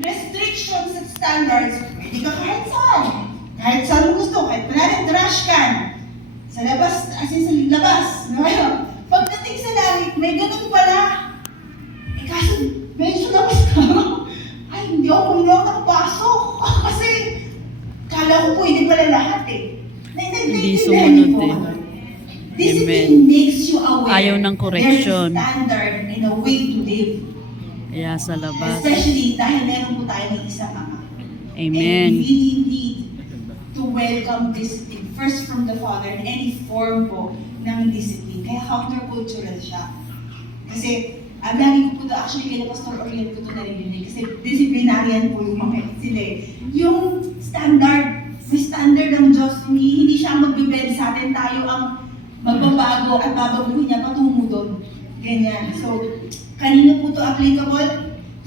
restrictions at standards, pwede ka kahit saan. Kahit saan mo gusto, kahit panarin, trash can. Sa labas, as in sa labas. No? Pagdating sa langit, may ganun pala. Eh kaso, medyo labas ka. Ay, hindi ako nakapasok. Kasi, kala ko po, hindi pala lahat eh. Hindi sumunod eh. Discipline makes you aware. Ayaw ng correction. There's a standard and a way to live. Kaya sa labas. Especially dahil meron po tayo ng isang ama. Amen. And we really need to welcome discipline first from the Father in any form po ng discipline. Kaya countercultural siya. Kasi, lagi ko po ito, actually, kaya Pastor Orient ko ito narinig. Kasi disciplinarian po yung mga sila eh. Yung standard, may standard ng Diyos. Hindi siya magbibend sa atin. Tayo ang magbabago at babaguhin niya patungo doon. Ganyan. So, kanino po ito applicable?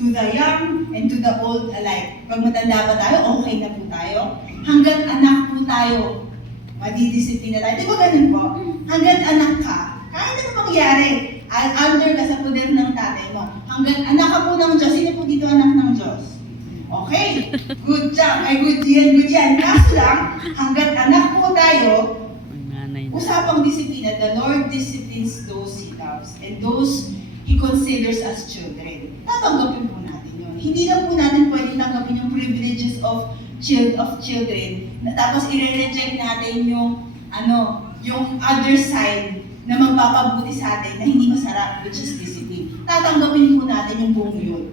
To the young and to the old alike. Pag matanda ba tayo, okay na po tayo. Hanggat anak po tayo, madidisiplina tayo. Di ba ganun po? Hanggat anak ka, kahit ano mangyari, under ka sa poder ng tatay mo. Hanggat anak ka po ng Diyos, sino po dito anak ng Diyos? Okay, good job. Ay, good yan. Kaso lang, hanggat anak po tayo, usapang disiplina, the Lord disciplines those He loves and those He considers as children. Tatanggapin po natin yun. Hindi na po natin pwedeng tanggapin yung privileges of children, na tapos i-reject natin yung other side na magpapabuti sa atin na hindi masarap, which is discipline. Tatanggapin po natin yung buong yun.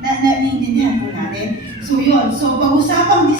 Naiintindihan po natin. So yun. So pag-usapang